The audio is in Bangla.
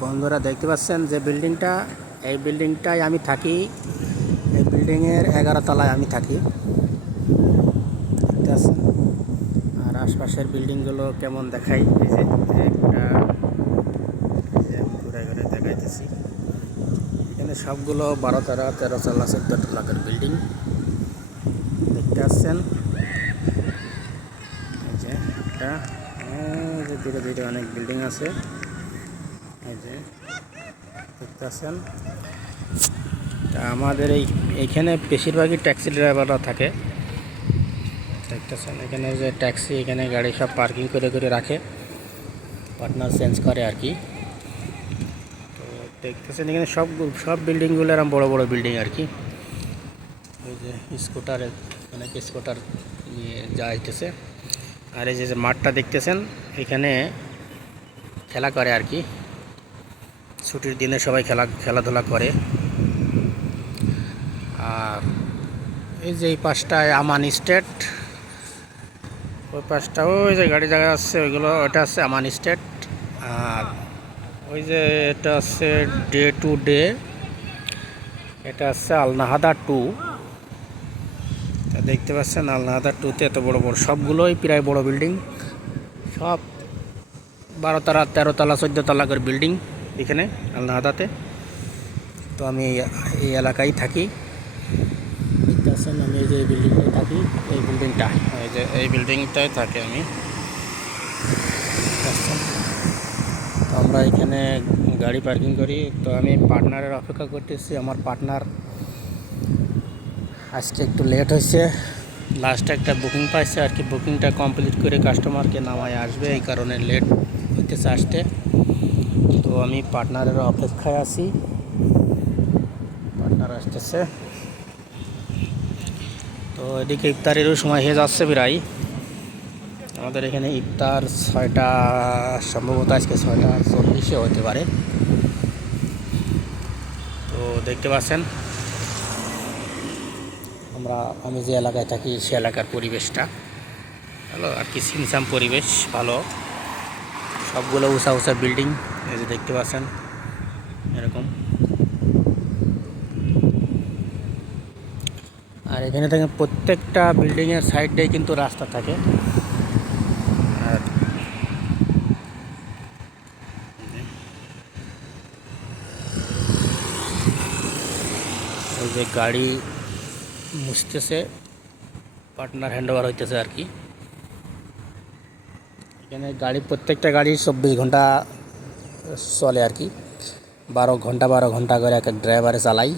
বন্ধুরা দেখতে পাচ্ছেন যে বিল্ডিংটা, এই বিল্ডিংটায় আমি থাকি। এই বিল্ডিংয়ের এগারো তলায় আমি থাকি। আর আশপাশের বিল্ডিংগুলো কেমন দেখাই? যে একটা ঘুরে ঘুরে দেখাইতেছি। এখানে সবগুলো বারো তেরো তেরো তলা চোদ্দ তলাকের বিল্ডিং। দেখতে পাচ্ছেন? এই যে একটা ধীরে ধীরে অনেক বিল্ডিং আছে। এই তা আমাদের এই এইখানে বেশিরভাগই ট্যাক্সি ড্রাইভাররা থাকে। দেখতেছেন, এখানে যে ট্যাক্সি, এখানে গাড়ি সব পার্কিং করে করে রাখে। পার্টনার চেঞ্জ করে আর কি। তো দেখতেছেন, এখানে সব সব বিল্ডিংগুলো এরকম বড় বড় বিল্ডিং আর কি। ওই যে স্কুটারে, অনেক স্কুটার নিয়ে যাইতেছে আর এই যে মাঠটা দেখতেছেন, এখানে খেলা করে আর কি। ছুটির দিনে সবাই খেলা, খেলাধুলা করে। আর এই যে এই পাশটায় আমান স্টেট, ওই পাশটা ওই যে গাড়ি জায়গা আছে ওইগুলো ওটা আছে আমান স্টেট। আর ওই যে এটা আছে ডে টু ডে, এটা আছে আলনাহাদা টু। দেখতে পাচ্ছেন আলনাহাদা টুতে এত বড় বড়, সবগুলোই প্রায় বড় বিল্ডিং। সব বারো তলা তেরো তলা, চোদ্দ তলা করে বিল্ডিং। এখানে, আলনাহাদাতে। তো আমি এই- এলাকায় থাকি। আমি এই যে বিল্ডিংটায় থাকি। এই বিল্ডিংটা এই যে এই বিল্ডিংটায় থাকি আমি। তো আমরা এখানে গাড়ি পার্কিং করি। তো আমি পার্টনারের অপেক্ষা করতেছি। আমার পার্টনার আজকে একটু লেট হয়েছে। লাস্টে একটা বুকিং পাইছে আর কি। বুকিংটা কমপ্লিট করে কাস্টমারকে নামায় আসবে। এই কারণে লেট হইতেছে আসতে। তো আমি পার্টনারের অপেক্ষায় আছি। পার্টনার আসতেছে। তো এদিকে ইফতারেরও সময় হয়ে যাচ্ছে প্রায়। আমাদের এখানে ইফতার ছয়টা, সম্ভবত আজকে ছয়টা চল্লিশে হতে পারে। তো দেখতে পাচ্ছেন, আমরা, আমি যে এলাকায় থাকি সে এলাকার পরিবেশটা। ভালো, আর কি সিমসাম পরিবেশ, ভালো। সবগুলো উঁচা উঁচা বিল্ডিং। এই যে দেখতে পাচ্ছেন, এরকম। আর এখানে থেকে প্রত্যেকটা বিল্ডিংয়ের সাইডটাই কিন্তু রাস্তা থাকে। আর ওই যে গাড়ি মুছতেছে পার্টনার হ্যান্ড ওভার হইতেছে আর কি। এখানে গাড়ি, প্রত্যেকটা গাড়ি চব্বিশ ঘণ্টা চলে আর কি। বারো ঘণ্টা বারো ঘণ্টা করে এক ড্রাইভারে চালাই।